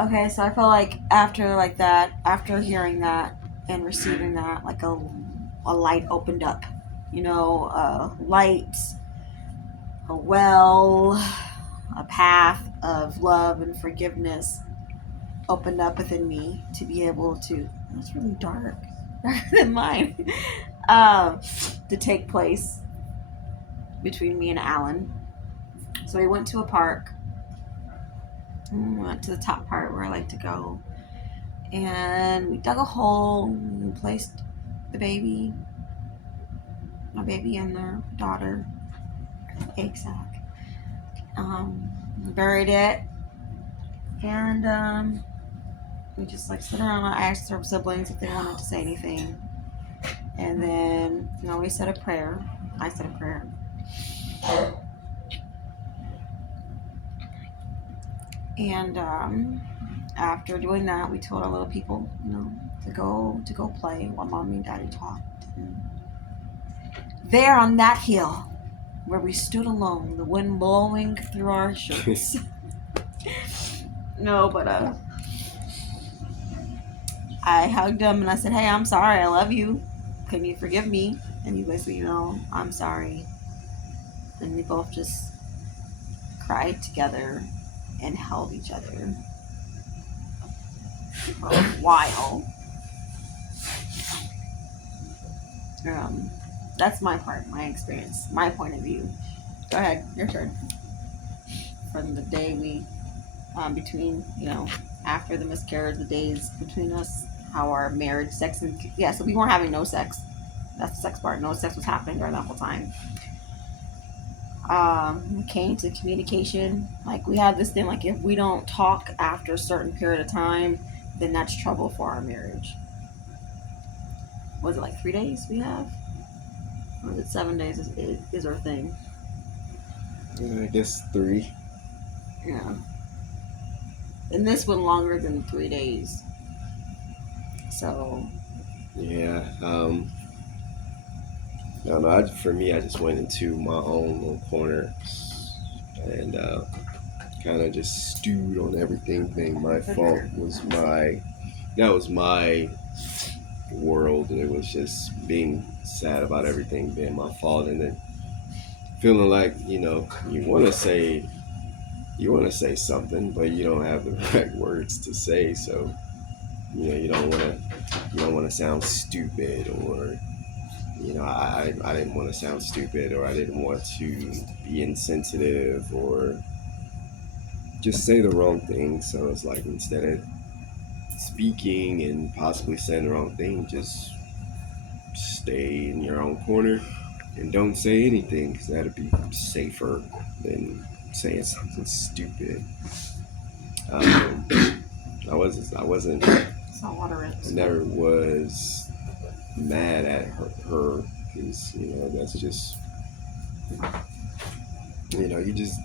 Okay, so I feel like after hearing that and receiving that, like a light opened up. A light, a well, a path of love and forgiveness opened up within me to be able to. That's really dark, darker than mine. um, to take place between me and Allen. So we went to a park. We went to the top part where I like to go, and we dug a hole and placed the baby, my baby and their daughter, egg sack. Buried it, and we just like sit around. I asked her siblings if they wanted to say anything, and then we said a prayer. I said a prayer, and after doing that, we told our little people, to go play while mommy and daddy talked. And there on that hill, where we stood alone, the wind blowing through our shirts. No, but I hugged him and I said, "Hey, I'm sorry. I love you. Can you forgive me?" And he basically, "I'm sorry." And we both just cried together and held each other for a while. That's my part, my experience, my point of view. Go ahead, your turn. From the day between, after the miscarriage, the days between us, how our marriage, sex, and so we weren't having no sex. That's the sex part. No sex was happening during that whole time. Came to communication. Like, we had this thing, like, if we don't talk after a certain period of time, then that's trouble for our marriage. Was it like 3 days we have? Or was it 7 days is our thing? I guess 3. Yeah. And this went longer than 3 days. So. Yeah. I don't know. For me, I just went into my own little corner and kind of just stewed on everything. My fault was that was my world. It was just being sad about everything being my fault, and then feeling like you want to say something, but you don't have the right words to say. So you don't want to sound stupid, or I didn't want to sound stupid, or I didn't want to be insensitive, or just say the wrong thing. So it's like, instead of speaking and possibly saying the wrong thing, just stay in your own corner and don't say anything, because that'd be safer than saying something stupid. Um, I wasn't. I never was mad at her, because that's just you just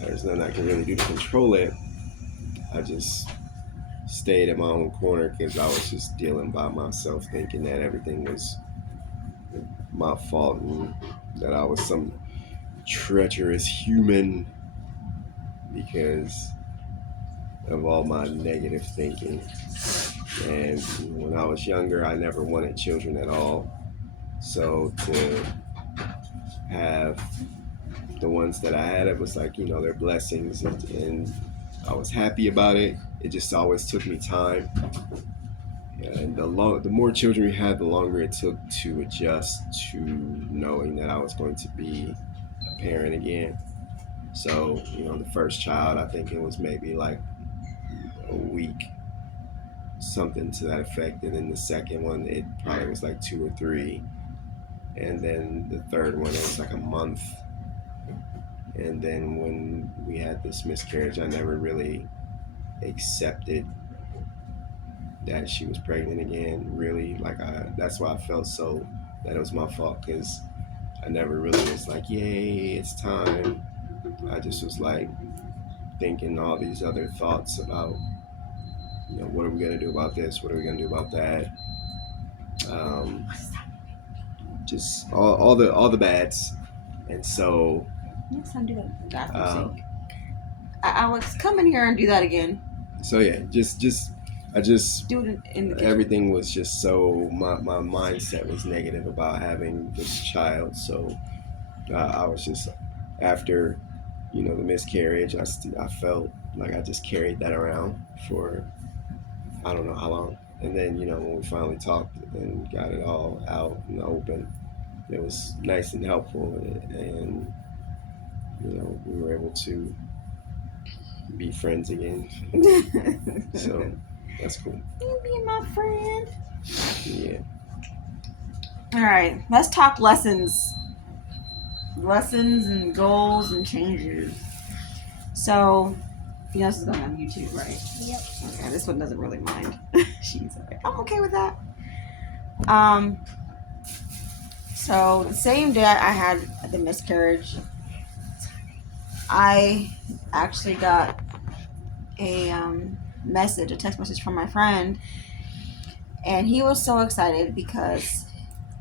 there's nothing I can really do to control it. I just stayed in my own corner because I was just dealing by myself, thinking that everything was my fault and that I was some treacherous human because of all my negative thinking. And when I was younger, I never wanted children at all. So to have the ones that I had, it was like, they're blessings, and I was happy about it. It just always took me time. And the more children we had, the longer it took to adjust to knowing that I was going to be a parent again. So, the first child, I think it was maybe like a week, something to that effect. And then the second one, it probably was like 2 or 3. And then the third one, it was like a month. And then when we had this miscarriage, I never really accepted that she was pregnant again. Really, like, that's why I felt so that it was my fault, because I never really was like, yay, it's time. I just was like thinking all these other thoughts about, what are we gonna do about this? What are we gonna do about that? Um, just all the bads. And so Next time, do that. Alex, come in here and do that again. So yeah, I just Do it in the kitchen. everything was just so my mindset was negative about having this child. So I was just after the miscarriage. I felt like I just carried that around for I don't know how long. And then when we finally talked and got it all out in the open, it was nice and helpful, and we were able to be friends again. So that's cool. You be my friend. Yeah. All right, let's talk lessons. Lessons and goals and changes. So, this is going on YouTube, right? Yep. Okay, this one doesn't really mind. She's like, I'm okay with that. Um, so the same day I had the miscarriage, I actually got a a text message from my friend, and he was so excited because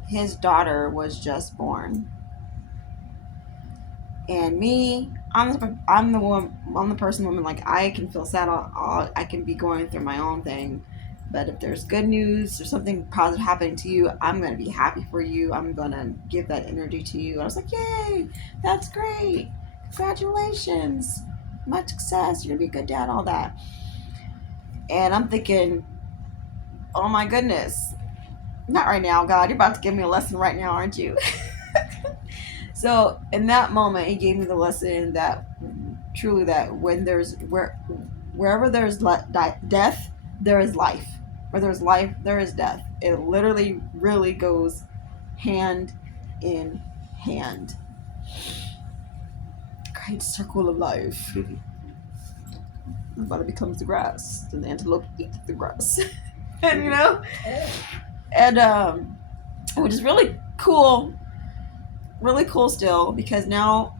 his daughter was just born. And me, I'm the one, I'm the woman. Like I can feel sad. I can be going through my own thing, but if there's good news or something positive happening to you, I'm gonna be happy for you. I'm gonna give that energy to you. And I was like, yay, that's great, congratulations, much success. You're gonna be a good dad, all that. And I'm thinking, oh my goodness, not right now, God. You're about to give me a lesson right now, aren't you? So in that moment, he gave me the lesson that truly that wherever there's death, there is life. Where there's life, there is death. It literally really goes hand in hand. Great circle of life. The body becomes the grass, and the antelope eats the grass. And and which is really cool still, because now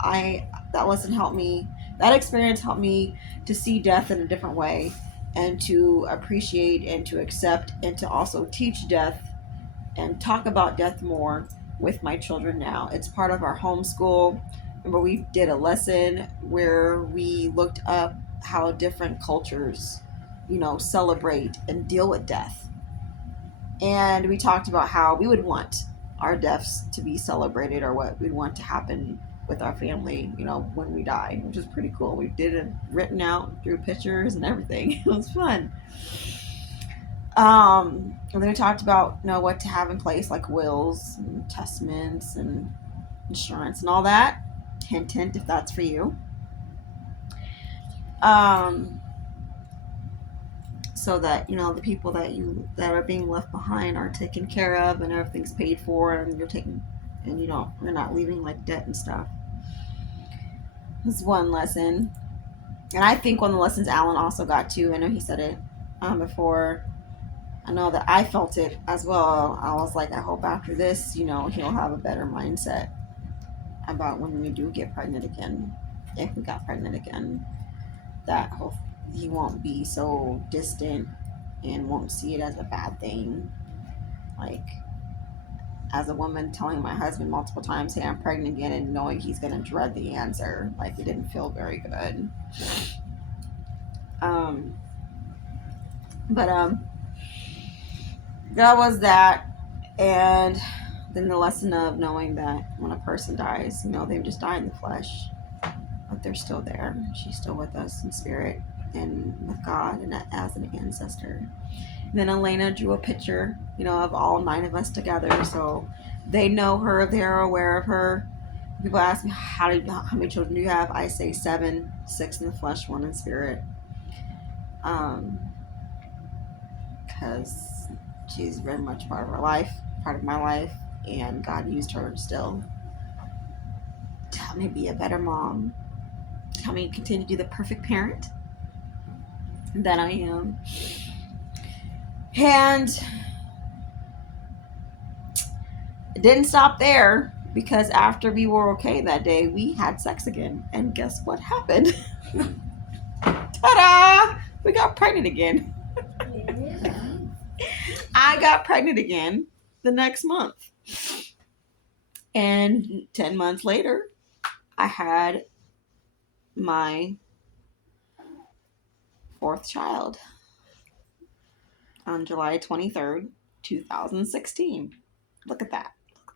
that lesson helped me, that experience helped me to see death in a different way, and to appreciate and to accept and to also teach death and talk about death more with my children now. It's part of our homeschool. Remember, we did a lesson where we looked up how different cultures celebrate and deal with death, and we talked about how we would want our deaths to be celebrated, or what we'd want to happen with our family, when we die, which is pretty cool. We did it written out through pictures and everything. It was fun. And then we talked about what to have in place, like wills and testaments and insurance and all that. Hint, hint, if that's for you. Um, so that the people that are being left behind are taken care of, and everything's paid for, and you're not leaving like debt and stuff. This is one lesson. And I think one of the lessons Alan also got too, I know he said it before, I know that I felt it as well. I was like, I hope after this he'll have a better mindset about when we do get pregnant again, if we got pregnant again, that he won't be so distant and won't see it as a bad thing. Like, as a woman telling my husband multiple times, hey, I'm pregnant again, and knowing he's going to dread the answer, like, it didn't feel very good. Um, but that was that. And then the lesson of knowing that when a person dies, they just die in the flesh, but they're still there. She's still with us in spirit and with God and as an ancestor. And then Elena drew a picture, of all 9 of us together, so they know her. They're aware of her. People ask me, how many children do you have? I say 7, 6 in the flesh, 1 in spirit. Because she's very much part of our life, part of my life, and God used her still to help me be a better mom, to help me continue to be the perfect parent that I am. And it didn't stop there, because after we were okay that day, we had sex again. And guess what happened? Ta-da! We got pregnant again. Yeah. I got pregnant again the next month. And 10 months later, I had my fourth child on July 23rd, 2016. Look at that.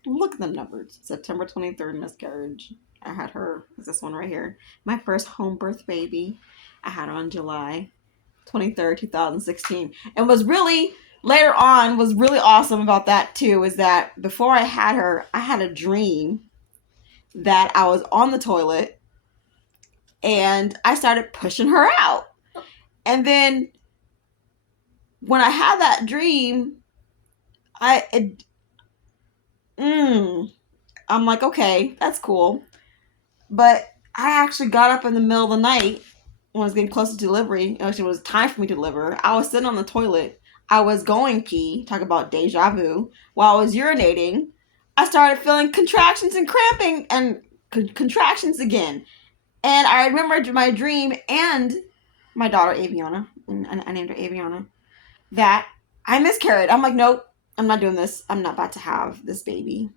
Look at the numbers. September 23rd, miscarriage. I had her. Is this one right here? My first home birth baby. I had her on July 23rd, 2016. And was really, later on, was really awesome about that too, is that before I had her, I had a dream that I was on the toilet and I started pushing her out. And then when I had that dream, I'm like, okay, that's cool. But I actually got up in the middle of the night when I was getting close to delivery. Actually, it was time for me to deliver. I was sitting on the toilet. I was going pee, talk about deja vu. While I was urinating, I started feeling contractions and cramping and contractions again. And I remembered my dream and my daughter, Aviana, and I named her Aviana, that I miscarried. I'm like, nope, I'm not doing this. I'm not about to have this baby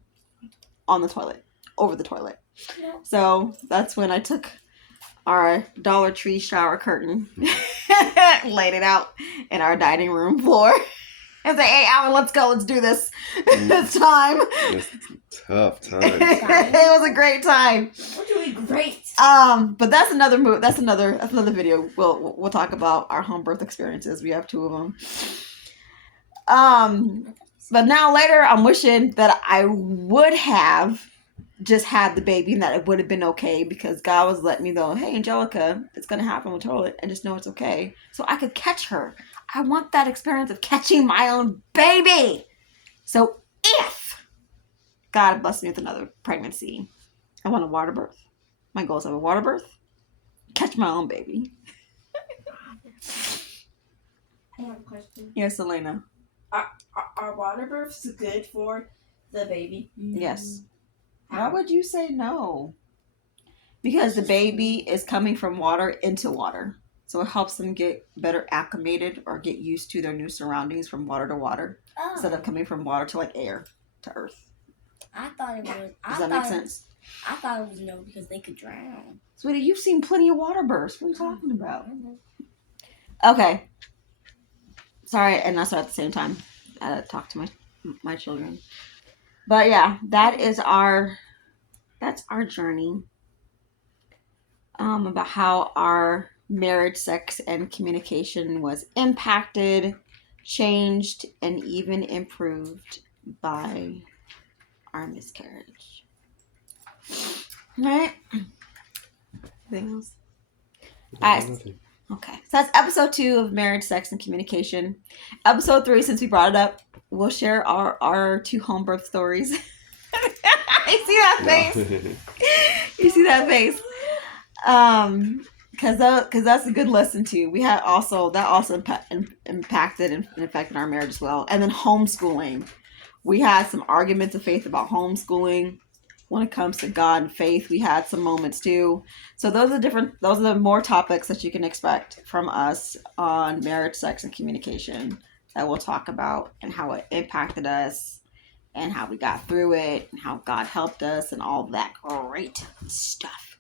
on the toilet, over the toilet. No. So that's when I took our Dollar Tree shower curtain, laid it out in our dining room floor, and say, hey, Alan, let's go. Let's do this. It's time. It's tough time. It was a great time. We're doing great. But that's another that's another video. We'll talk about our home birth experiences. We have 2 of them. But now later, I'm wishing that I would have just had the baby and that it would have been okay, because God was letting me know, hey, Angelica, it's going to happen with toilet, and just know it's okay. So I could catch her. I want that experience of catching my own baby. So if God blessed me with another pregnancy, I want a water birth. My goal is to have a water birth, catch my own baby. I have a question. Yes, Elena. Are water births good for the baby? Yes. Why How? would you say no? Because the baby is coming from water into water. So it helps them get better acclimated or get used to their new surroundings from water to water, instead of coming from water to like air to earth. I thought it was. Does that make sense? I thought it was no because they could drown. Sweetie, you've seen plenty of water births. What are you talking about? Okay. Sorry, and I started at the same time. I talk to my children. But yeah, that's our journey. About how our marriage, sex, and communication was impacted, changed, and even improved by our miscarriage. Right? Anything else? Okay, so that's episode 2 of marriage, sex, and communication. Episode 3, since we brought it up, we'll share our 2 home birth stories. You see that face? You see that face? Because that's a good lesson too. We had that also impacted and affected our marriage as well. And then homeschooling. We had some arguments of faith about homeschooling. When it comes to God and faith, we had some moments too. So those are the more topics that you can expect from us on marriage, sex, and communication that we'll talk about, and how it impacted us, and how we got through it, and how God helped us, and all that great stuff.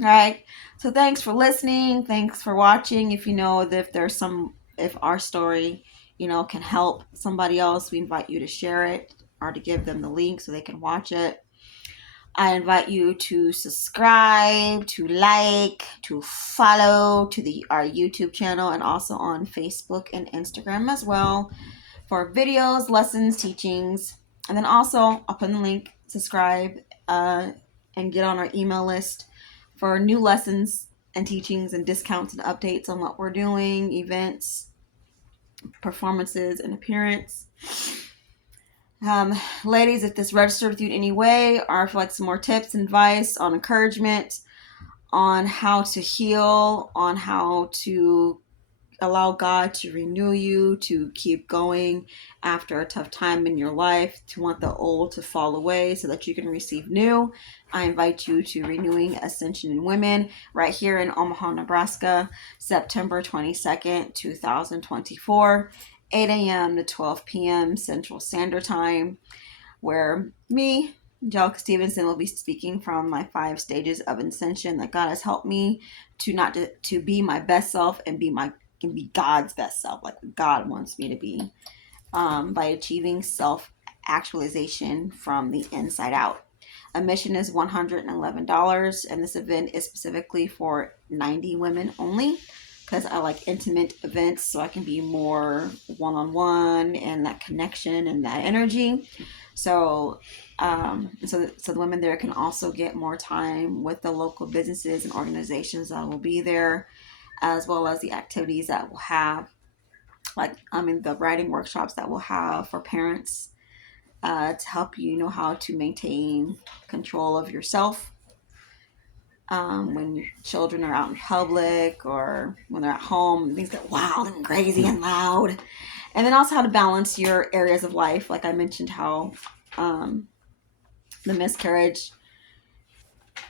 All right. So thanks for listening. Thanks for watching. If you know that if our story, can help somebody else, we invite you to share it or to give them the link so they can watch it. I invite you to subscribe, to like, to follow to our YouTube channel, and also on Facebook and Instagram as well for videos, lessons, teachings. And then also, I'll put in the link, subscribe, and get on our email list for new lessons and teachings and discounts and updates on what we're doing, events, performances, and appearance. Ladies, if this registered with you in any way, or if you'd like some more tips and advice on encouragement, on how to heal, on how to allow God to renew you, to keep going after a tough time in your life, to want the old to fall away so that you can receive new, I invite you to Renewing Ascension in Women right here in Omaha, Nebraska, September 22nd, 2024, 8 a.m. to 12 p.m. Central Standard Time, where me, Angelica Stevenson, will be speaking from my 5 stages of ascension that God has helped me to be my best self and be my can be God's best self, like God wants me to be, by achieving self-actualization from the inside out. Admission is $111, and this event is specifically for 90 women only because I like intimate events so I can be more one-on-one and that connection and that energy. So so the women there can also get more time with the local businesses and organizations that will be there, as well as the activities that we'll have, like the writing workshops that we'll have for parents, to help you know how to maintain control of yourself, when children are out in public or when they're at home. Things get wild and crazy and loud. And then also how to balance your areas of life. Like I mentioned how the miscarriage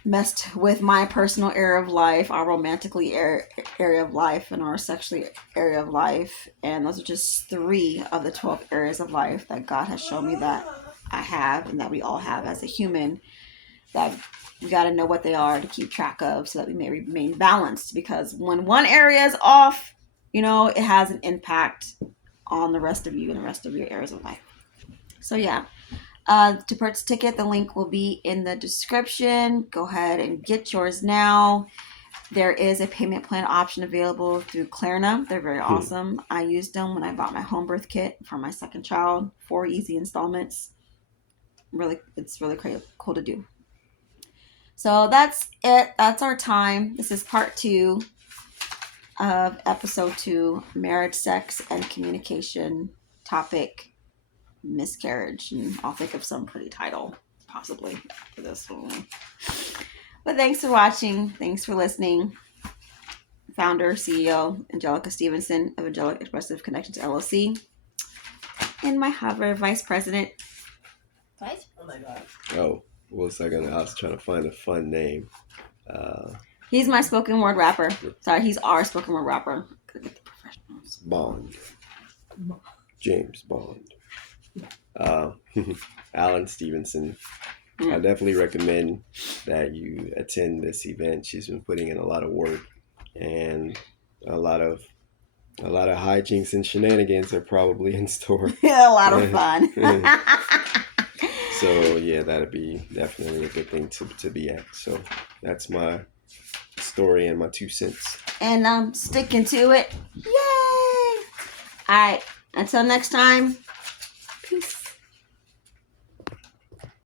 messed with my personal area of life, our romantically area of life, and our sexually area of life. And those are just 3 of the 12 areas of life that God has shown me that I have and that we all have as a human, that we got to know what they are to keep track of so that we may remain balanced. Because when one area is off, it has an impact on the rest of you and the rest of your areas of life. So yeah. To purchase a ticket, the link will be in the description. Go ahead and get yours now. There is a payment plan option available through Klarna. They're very awesome. I used them when I bought my home birth kit for my second child. 4 easy installments. It's really cool to do. So that's it. That's our time. This is part 2 of episode 2, marriage, sex, and communication, topic miscarriage. And I'll think of some pretty title possibly for this one. But thanks for watching. Thanks for listening. Founder, CEO, Angelica Stevenson of Angelic Expressive Connections LLC. And my vice president. Vice? Oh my god. Oh, one second. I was trying to find a fun name. He's my spoken word rapper. Sorry, he's our spoken word rapper. Gotta get the professionals. Bond. James Bond. Allen Stevenson. I definitely recommend that you attend this event. She's been putting in a lot of work, and a lot of hijinks and shenanigans are probably in store. A lot of fun. So yeah, that'd be definitely a good thing to be at. So that's my story and my 2 cents. And I'm sticking to it. Yay! All right. Until next time.